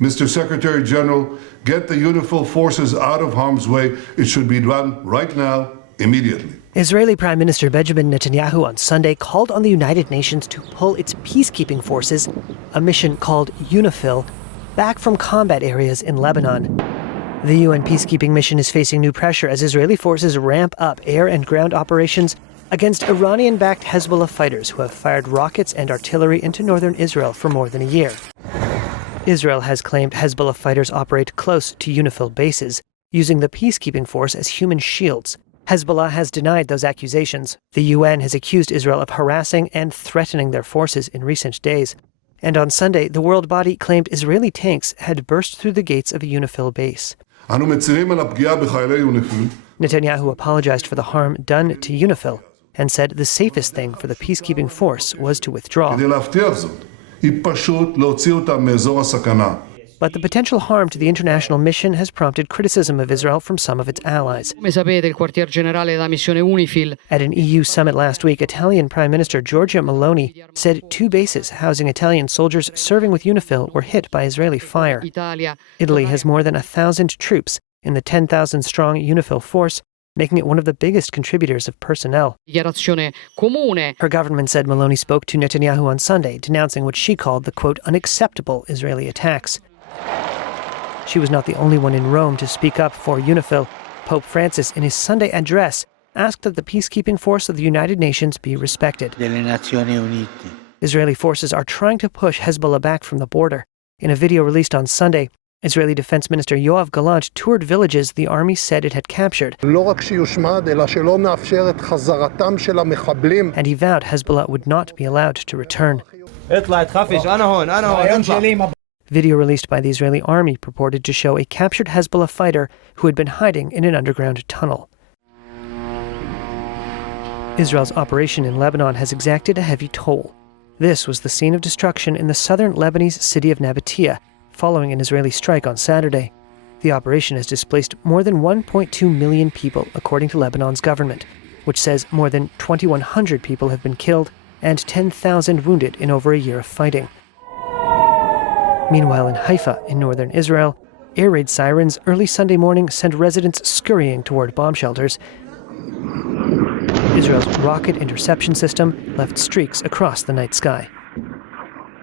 Mr. Secretary General, get the UNIFIL forces out of harm's way. It should be done right now, immediately. Israeli Prime Minister Benjamin Netanyahu on Sunday called on the United Nations to pull its peacekeeping forces, a mission called UNIFIL, back from combat areas in Lebanon. The UN peacekeeping mission is facing new pressure as Israeli forces ramp up air and ground operations against Iranian-backed Hezbollah fighters who have fired rockets and artillery into northern Israel for more than a year. Israel has claimed Hezbollah fighters operate close to UNIFIL bases, using the peacekeeping force as human shields. Hezbollah has denied those accusations. The UN has accused Israel of harassing and threatening their forces in recent days. And on Sunday, the world body claimed Israeli tanks had burst through the gates of a UNIFIL base. Netanyahu apologized for the harm done to UNIFIL and said the safest thing for the peacekeeping force was to withdraw. But the potential harm to the international mission has prompted criticism of Israel from some of its allies. At an EU summit last week, Italian Prime Minister Giorgia Meloni said 2 bases housing Italian soldiers serving with UNIFIL were hit by Israeli fire. Italy has more than 1,000 troops in the 10,000-strong UNIFIL force, making it one of the biggest contributors of personnel. Her government said Meloni spoke to Netanyahu on Sunday, denouncing what she called the, quote, unacceptable Israeli attacks. She was not the only one in Rome to speak up for UNIFIL. Pope Francis, in his Sunday address, asked that the peacekeeping force of the United Nations be respected. Israeli forces are trying to push Hezbollah back from the border. In a video released on Sunday, Israeli Defense Minister Yoav Gallant toured villages the army said it had captured. And he vowed Hezbollah would not be allowed to return. Video released by the Israeli army purported to show a captured Hezbollah fighter who had been hiding in an underground tunnel. Israel's operation in Lebanon has exacted a heavy toll. This was the scene of destruction in the southern Lebanese city of Nabatea, following an Israeli strike on Saturday. The operation has displaced more than 1.2 million people, according to Lebanon's government, which says more than 2,100 people have been killed and 10,000 wounded in over a year of fighting. Meanwhile, in Haifa, in northern Israel, air raid sirens early Sunday morning sent residents scurrying toward bomb shelters. Israel's rocket interception system left streaks across the night sky.